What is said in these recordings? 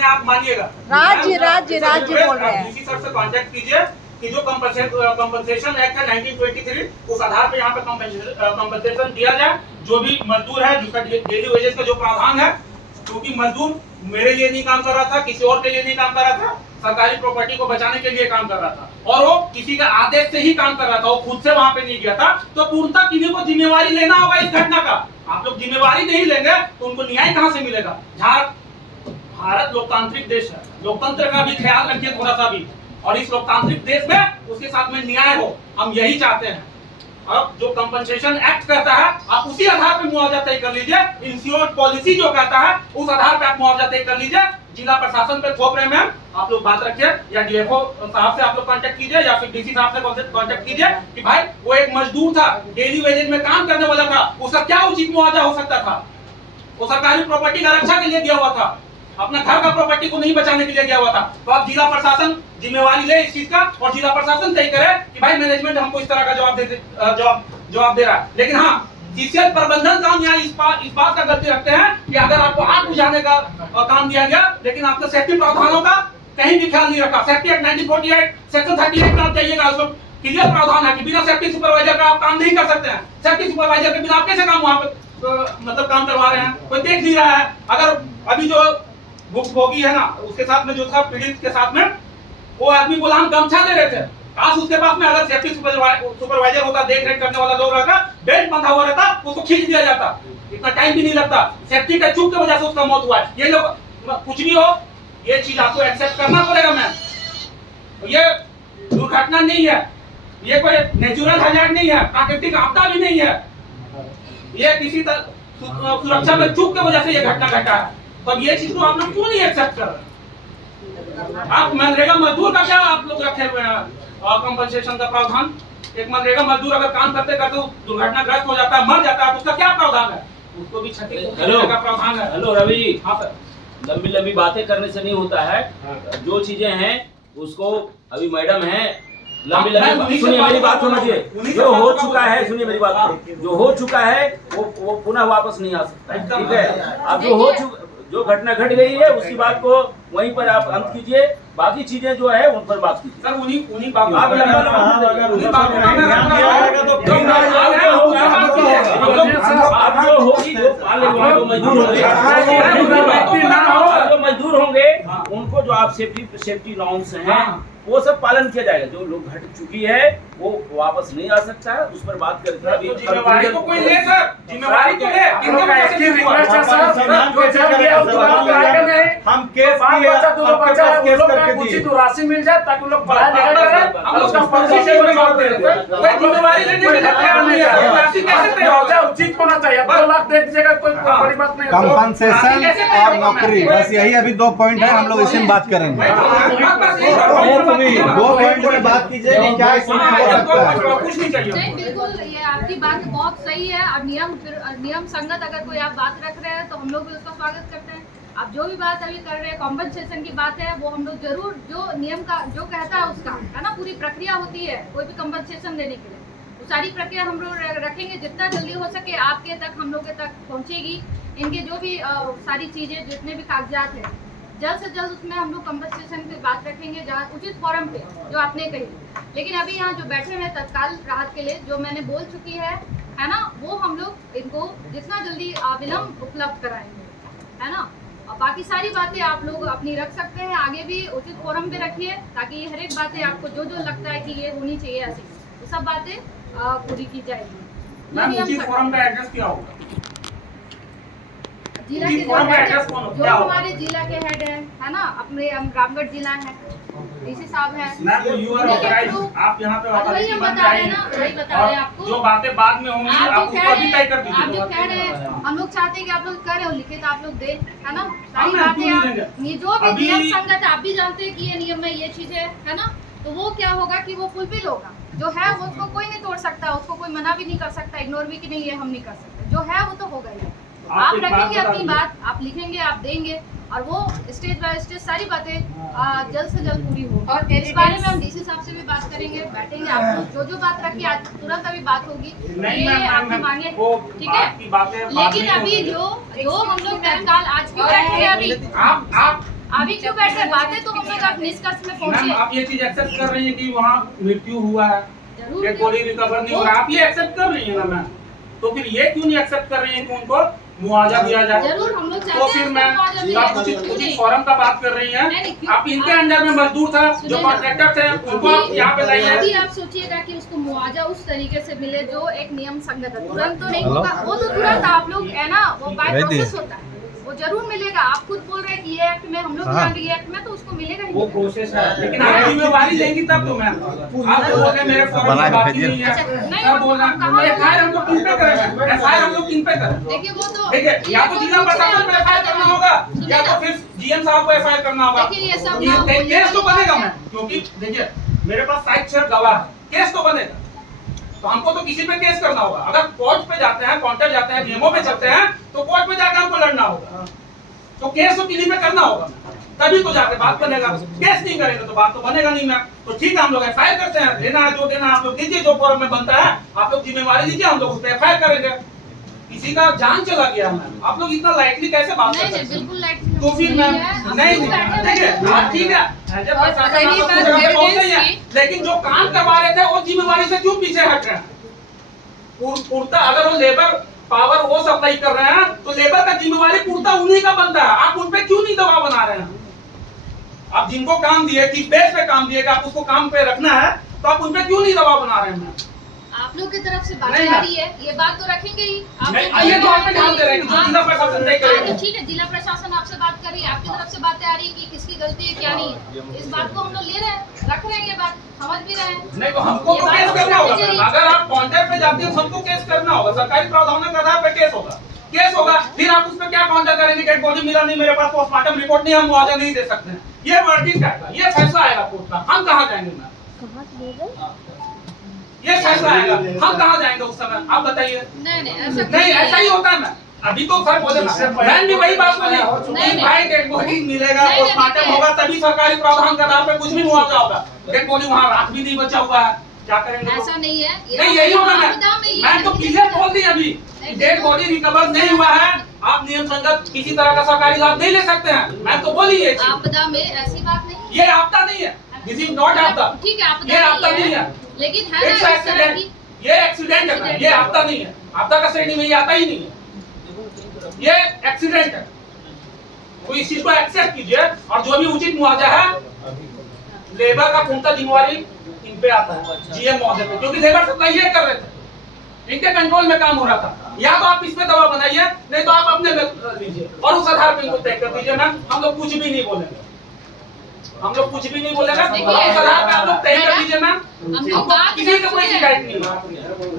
है, आप मानिएगा। राज्य बोल रहे हैं। डीसी सर से कांटेक्ट कीजिए कि जो कंपनसेशन एक्ट है 1923 उस आधार पे यहाँ पे कंपनसेशन दिया जाए। जो भी मजदूर है जिसका डेली वेजेस का जो प्रावधान है, क्योंकि मजदूर मेरे लिए नहीं काम कर रहा था, किसी और के लिए नहीं काम कर रहा था, सरकारी प्रॉपर्टी को बचाने के लिए काम कर रहा था और वो किसी के आदेश से ही काम कर रहा था, वो खुद से वहां पे नहीं गया था। तो पूर्णतः किन्हीं को जिम्मेवारी लेना होगा इस घटना का। आप लोग जिम्मेवारी नहीं लेंगे तो उनको न्याय कहां से मिलेगा? भारत लोकतांत्रिक देश है, लोकतंत्र का भी ख्याल रखिए थोड़ा सा भी, और इस लोकतांत्रिक देश में उसके साथ में न्याय हो, हम यही चाहते हैं। अब जो कंपनसेशन एक्ट कहता है आप उसी आधार पे मुआवजा तय कर लीजिए। इंश्योर्ड पॉलिसी जो कहता है उस आधार पे आप मुआवजा तय कर लीजिए। जिला प्रशासन पे थोप रहे हैं, आप लोग बात रखिए, या डीएफओ साहब से आप लोग कांटेक्ट कीजिए या फिर डीसी साहब से कांटेक्ट कीजिए कि भाई वो एक मजदूर था, डेली वेजेज में काम करने वाला था, उसका क्या उचित मुआवजा हो सकता था? वो सरकारी प्रॉपर्टी का रक्षा के लिए गया हुआ था, अपना घर का प्रॉपर्टी को नहीं बचाने के लिए गया हुआ था। तो आप जिला प्रशासन जिम्मेवारी ले इस चीज का और जिला प्रशासन तय करे कि भाई मैनेजमेंट हमको इस तरह का जवाब दे रहा है। लेकिन हाँ, सीसीएल प्रबंधन काम यहाँ इस बात का गलती रखते हैं कि अगर आपको आग बुझाने का काम दिया गया लेकिन आपने सेफ्टी प्रावधानों का कहीं भी ख्याल नहीं रखा। सेफ्टी एक्ट 1948 सेक्शन 38 में आप जाइएगा, उसमें क्लियर प्रावधान है कि बिना सेफ्टी सुपरवाइजर का आप काम नहीं कर सकते हैं। सेफ्टी सुपरवाइजर के बिना आप कैसे काम वहां पे मतलब काम करवा रहे हैं? कोई देख नहीं रहा है। अगर अभी जो भुक्तभोगी है ना, उसके साथ में जो था पीड़ित के साथ में, वो आदमी को हम गमछा दे रहे थे, काश उसके पास में अगर सेफ्टी सुपरवाइजर होता, देख रेख करने वाला लोग रहता, बेल्ट बंधा हुआ रहता, उसको खींच दिया जाता, इतना टाइम भी नहीं लगता। सेफ्टी का चूक की वजह से उसका मौत हुआ है। ये लोग कुछ भी हो, ये चीज आपको एक्सेप्ट करना पड़ेगा मैम। ये दुर्घटना नहीं है, ये कोई नेचुरल हैजार्ड नहीं है, प्राकृतिक आपदा भी नहीं है, ये किसी सुरक्षा में चूक की वजह से ये घटना घटा है। तो अब ये चीज को आप लोग क्यों नहीं एक्सेप्ट कर रहे? आप मनरेगा मजदूर का क्या आप लोग रखे हुए हैं कंपनसेशन का प्रावधान? एक मनरेगा मजदूर अगर काम करते करते दुर्घटनाग्रस्त हो जाता है, मर जाता है, तो उसका क्या प्रावधान है? उसको भी क्षतिपूर्ति का प्रावधान है। हेलो रवि, हाँ सर, लंबी लंबी बातें करने से नहीं होता है। जो चीजें हैं उसको अभी मैडम है, लंबी लंबी सुनिए मेरी बात समझिए। जो हो चुका है, सुनिए मेरी बात, जो हो चुका है वो पुनः वापस नहीं आ सकता है, ठीक है? अब जो घटना घट गई है उसकी बात को वहीं पर आप अंत कीजिए, बाकी चीजें जो है उन पर बात कीजिए। सर उन्हीं बातों आप जो होगी जो मजदूर होंगे उनको जो आप सेफ्टी नॉर्म्स हैं वो सब पालन किया जाएगा। जो लोग घट चुकी है वो वापस नहीं आ सकता है, उस पर बात करके अभी जिम्मेवारी तो कोई ले सर, जिम्मेवारी तो ले। हम केस करके उचित राशि मिल जाए ताकि लोग पढ़ाई उचित होना चाहिए। 2 लाख दे दीजिएगा, कोई बड़ी बात नहीं। कंपनसेशन और नौकरी, बस यही अभी 2 पॉइंट है, हम लोग इसी में बात करेंगे। 2 पॉइंट में बात कीजिए कि क्या इसमें हो सकता है। कुछ नहीं चाहिए। नहीं, बिल्कुल ये आपकी बात बहुत सही है और नियम संगत अगर कोई आप बात रख रहे हैं तो हम लोग भी उसका स्वागत करते हैं। आप जो भी बात अभी कर रहे हैं कॉम्पनसेशन की बात है, वो हम लोग जरूर जो नियम का जो कहता है उसका है ना, पूरी प्रक्रिया होती है कोई भी कॉम्पनसेशन देने के लिए, वो सारी प्रक्रिया हम लोग रखेंगे। जितना जल्दी हो सके आपके तक हम लोग के तक पहुँचेगी। इनके जो भी सारी चीज़ें जितने भी कागजात हैं जल्द से जल्द उसमें हम लोग कंपनसेशन की बात रखेंगे जहाँ उचित फॉरम पे जो आपने कही। लेकिन अभी यहाँ जो बैठे हैं तत्काल राहत के लिए जो मैंने बोल चुकी है ना, वो हम लोग इनको जितना जल्दी विलम्ब उपलब्ध कराएंगे, है ना। और बाकी सारी बातें आप लोग अपनी रख सकते हैं, आगे भी उचित फोरम पे रखिए ताकि हर एक बातें आपको जो लगता है कि ये होनी चाहिए ऐसी, वो सब बातें पूरी की जाएगी। मैम उचित फोरम का एड्रेस क्या होगा? जिला के जो हमारे जिला के हेड है ना, अपने रामगढ़ जिला है, डीसी साहब है। आप यहाँ पे वही हम बता रहे हैं ना, वही बता रहे हैं आपको। जो बातें बाद में होंगी आप उसको अभी तय कर दीजिए। आप जो कह रहे हैं हम लोग चाहते हैं कि आप लोग करें, लिखित आप लोग दें, है ना। सारी बातें ये जो भी नियम संगत है, आप भी जानते हैं कि ये नियम में ये चीज है ना, तो वो क्या होगा कि वो फुलफिल होगा। जो है वो उसको कोई नहीं तोड़ सकता, उसको कोई मना भी नहीं कर सकता, इग्नोर भी कि नहीं ये हम नहीं कर सकते। जो है वो तो होगा ही। आप रखेंगे अपनी बात, आप लिखेंगे, आप देंगे, और वो स्टेज बाय स्टेज सारी बातें जल्द से जल्द पूरी हो। और इस बारे में हम डीसी साहब से भी बात करेंगे, बैठेंगे, आप जो बात रखी आज तुरंत अभी बात होगी, ये आपकी मांगे, ठीक है। लेकिन अभी जो हम लोग तत्काल आज क्यों बैठे हैं, अभी अभी क्यों बैठ रहे? बातें तो हम लोग आप निष्कर्ष में मैम पहुंचे। आप ये चीज एक्सेप्ट कर रही है कि वहाँ मृत्यु हुआ है, जरूर डेड बॉडी रिकवर नहीं हो रहा, आप ये एक्सेप्ट कर रही है ना मैम, तो फिर ये क्यों नहीं एक्सेप्ट कर रही है कि उनको मुआवजा दिया जाए? जरूर हम लोग तो चाहते फिर हैं मैम मुआवजा मिले। आप कुछ फॉरम का बात कर रही नहीं, हैं, नहीं, क्यों? आप इनके अंडर में मजदूर था, जो सुनिए, कॉन्ट्रैक्टर थे उनको आप यहाँ पे अभी लाइए। आप सोचिएगा कि उसको मुआवजा उस तरीके से मिले जो एक नियम संगत है, तुरंत तो नहीं होगा, वो तो तुरंत आप लोग है ना, वो बाय प्रोसेस होता है, वो जरूर मिलेगा। आप खुद बोल रहे हैं कि ये एक्ट में हम लोग ध्यान ये एक्ट में तो उसको मिलेगा ही वो मिलेगा। प्रोसेस है, लेकिन आप जिम्मेवारी लेंगी तब तो मैम। आप तो बोल रहे हैं मेरे फॉरम की बात ही नहीं है, सब बोल रहे हैं एफआईआर हम लोग किन पे करेंगे, एफआईआर हम लोग किन पे करें? देखिए वो तो देखिए या तो जिला प्रशासन पे एफआईआर करना होगा या तो फिर जीएम साहब को एफआईआर करना होगा। देखिए ये सब केस तो बनेगा मैम, क्योंकि देखिए मेरे पास साक्ष्य गवाह है, केस तो बनेगा, तो हमको तो किसी पे केस करना होगा। अगर कोर्ट पे जाते हैं, काउंटर जाते हैं, नियमों पे चलते हैं, तो कोर्ट पे जाकर हमको लड़ना होगा, तो केस तो किसी पे करना होगा, तभी तो जाके बात बनेगा। केस नहीं करेंगे तो बात तो बनेगा नहीं मैम। तो ठीक है हम लोग एफआईआर करते हैं, देना है जो देना आप लोग दीजिए, जो फॉरम में बनता है आप लोग जिम्मेवारी दीजिए, हम लोग उस पर एफआईआर करेंगे। किसी का जान चला गया मैम, आप लोग इतना लाइटली कैसे बात कर नहीं सकते हैं? बिल्कुल लाइट तो फिर मैम नहीं देखिए आप ठीक है एज ए प्रशासन आप लोग जगह पे पहुंचे ही हैं, लेकिन जो काम करवा रहे थे वो जिम्मेवारी से क्यों पीछे हट रहे हैं? पूर्ता अगर वो लेबर पावर वो सप्लाई कर रहे हैं तो लेबर का जिम्मेवारी पूर्ता उन्हीं का बनता है, आप उन पे क्यों नहीं दबाव बना रहे हैं? आप जिनको काम दिए, किस बेस पे काम दिए, आप उसको काम पे रखना है, तो आप उन पे क्यों नहीं दबाव बना रहे हैं? आप लोग की तरफ से बात नहीं, आ रही है, ये बात तो रखेंगे ही। आप नहीं, लोग ये तो आप पे ध्यान दे रहे हैं कि जो जिला प्रशासन तय करेगा। हाँ, तो ठीक है, जिला प्रशासन आपसे बात कर रही है, आपकी तरफ से बातें आ रही है कि किसकी गलती है क्या नहीं है, इस बात को हम लोग ले रहे हैं, रख रहे हैं, ये बात समझ भी रहे हैं। नहीं तो हमको तो केस करना होगा मैम। अगर आप काउंटर पे जाती है तो हमको केस करना होगा, सरकारी प्रावधानों के आधार पे केस होगा, फिर आप उस पर क्या काउंटर करेंगे? डेड बॉडी मिला नहीं, मेरे पास पोस्टमार्टम रिपोर्ट नहीं, हम मुआवजा नहीं दे सकते हैं, ये वर्डिक्ट आएगा, ये फैसला आएगा कोर्ट का, हम कहाँ जाएंगे मैम? ये फैसला आएगा, हम कहाँ जाएंगे उस समय? आप बताइए। नहीं ऐसा ही होता है मैम, अभी तो सर बोले ना, मैंने भी वही बात बोली, भाई डेड बॉडी मिलेगा, पोस्टमार्टम होगा, तभी सरकारी प्रावधान के आधार पे कुछ भी मुआवजा होगा। डेड बॉडी वहाँ राख भी नहीं बचा हुआ है, क्या करेंगे? ऐसा नहीं है, नहीं यही होगा मैं तो क्लियर बोल दी अभी, डेड बॉडी रिकवर नहीं हुआ है, आप नियम संगत किसी तरह का सरकारी लाभ नहीं ले सकते हैं, मैं तो बोली ये चीज। आपदा में ऐसी बात नहीं, ये आपदा नहीं है, दिस इज नॉट आपदा, ठीक है ये आपदा नहीं है, लेकिन है इट्स ना इस तरह एक्सीडेंट, की। ये एक्सीडेंट है, ये आपदा नहीं है, आपदा का श्रेणी में ये आता ही नहीं है, ये एक्सीडेंट है। तो इस चीज को एक्सेप्ट कीजिए और जो भी उचित मुआवजा है लेबर का पूर्णतः जिम्मेवारी इन पे आता है, जीएम महोदय पे, क्योंकि लेबर सप्लाई ये कर रहे थे, इनके कंट्रोल में काम हो रहा था। या तो आप इस पे दबाव बनाइए, नहीं तो आप अपने में लीजिए और उस आधार पे इनको तय कर दीजिए मैम, हम लोग कुछ भी नहीं बोलेंगे, हम लोग कुछ भी नहीं बोलेंगे, उस आधार पे आप लोग तय कर दीजिए मैम, हमको किसी का कोई शिकायत नहीं है।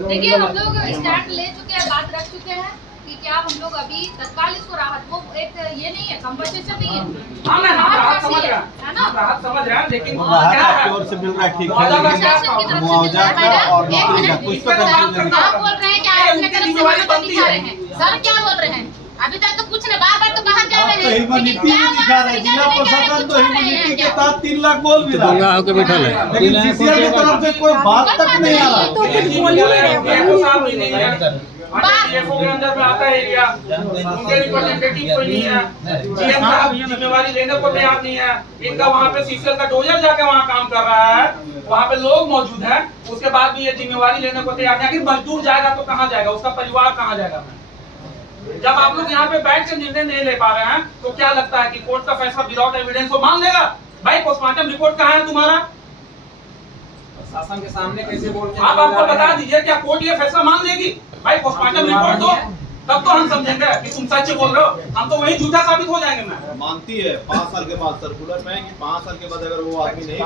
देखिए हम लोग स्टैंड ले चुके हैं, बात रख चुके हैं कि क्या हम लोग अभी तत्काल इसको राहत, वो एक ये नहीं है, कंपनसेशन नहीं है। हाँ मैं राहत समझ है रहा ना? हूँ, राहत समझ रहा है, लेकिन राहत क्या आपकी है? ओर से मिल रहा है, ठीक मुआवजा का है, क्या प्रशासन की तरफ से मुआवजा मिल रहा है। का और मैडम, नौकरी का एक कुछ मिनट, तो बात कंफ्यूजन करना है। आप बोल रहे हैं कि आप अपने तरफ से जिम्मेवारी मदद बनती दिखा है। रहे हैं, सर क्या बोल रहे हैं? अभी तक तो कुछ नहीं, बार-बार तो कहा जा रहे आप तो हैं, ह्यूमैनिटी लेकिन क्या नहीं दिखा रहे, बात जिला नहीं कर रहे, प्रशासन तो कुछ बोल रहे हैं ह्यूमैनिटी के क्या? साथ 3 लाख बोल भी रहा है, होकर बैठा है लेकिन सीसीएल की तरफ से कोई बात तक नहीं आ रहा। तो कुछ बोल ही नहीं रहे, वो साहब भी नहीं है, डीएफओ के अंदर में आता है एरिया, उनके रिप्रेजेंटेटिव कोई नहीं है, जीएम साहब जिम्मेवारी लेने को तैयार नहीं है, इनका वहाँ पे सीसीएल का डोजर जाके वहाँ काम कर रहा है, वहाँ पे लोग मौजूद हैं, उसके बाद भी ये जिम्मेवारी लेने को तैयार नहीं। आखिर मजदूर जाएगा तो कहाँ जाएगा, उसका परिवार कहाँ जाएगा? जब आप लोग यहाँ पे बैठ के निर्णय नहीं ले पा रहे हैं तो क्या लगता है कि कोर्ट का फैसला विदाउट एविडेंस को मान लेगा? भाई पोस्टमार्टम रिपोर्ट कहाँ है तुम्हारा? शासन के सामने कैसे बोलते आप आपको बता दीजिए, क्या कोर्ट ये फैसला मान लेगी? भाई पोस्टमार्टम रिपोर्ट दो, तब तो हम समझेंगे कि तुम सच बोल रहे हो, हम तो वही झूठा साबित हो जाएंगे मैम। मानती है 5 साल के बाद सर्कुलर में कि 5 साल के बाद अगर वो आदमी नहीं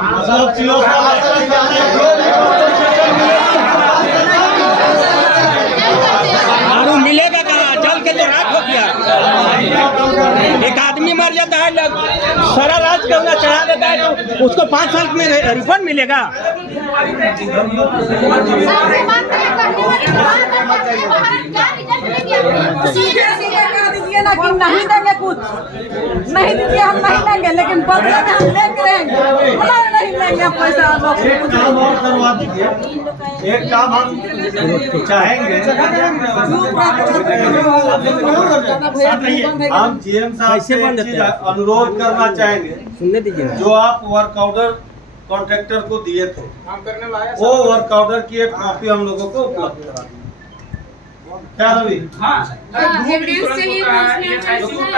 दारू मिलेगा कहाँ? जल के तो राख हो गया। एक आदमी मर जाता है, सारा राज करना चढ़ा देता है, तो उसको 5 साल में रिफंड मिलेगा? सीधे सीधे कह दीजिए ना कि नहीं देंगे कुछ, नहीं दीजिए हम नहीं देंगे, लेकिन बदले में हम लेके रहेंगे, नहीं देंगे हम पैसा एक काम और करवा दीजिए, एक काम हम चाहेंगे, हम जीएम साहब से एक चीज अनुरोध करना चाहेंगे, सुनने दीजिए। जो आप वर्क ऑर्डर कॉन्ट्रैक्टर को दिए थे, काम करने वाला वो वर्क ऑर्डर की एक कॉपी हम लोगों को उपलब्ध करा दीजिए। क्या रवि? हाँ एविडेंस चाहिए तो उसमें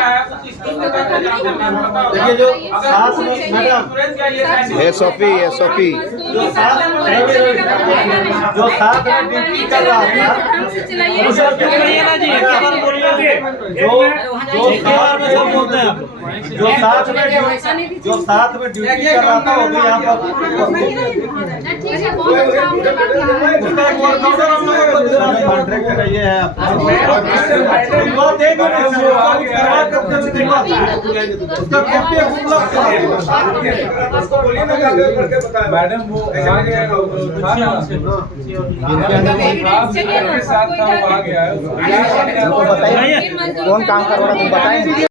देखिए जो साथ में मैडम एसओपी एसओपी जो साथ में ड्यूटी कर रहा था, जो साथ में ड्यूटी कर रहा था वो भी यहाँ पर ठीक है, बहुत अच्छा आपने बात कहा है। उसका एक वर्क ऑर्डर हम लोगों को देना है। कॉन्ट्रैक्ट ये है आपका, वो देंगे नहीं, उसको करवा कर दिलवा देंगे। उसका कॉपी उपलब्ध कराएंगे। मैडम वो आ गया कौन काम कर रहा है बताएं।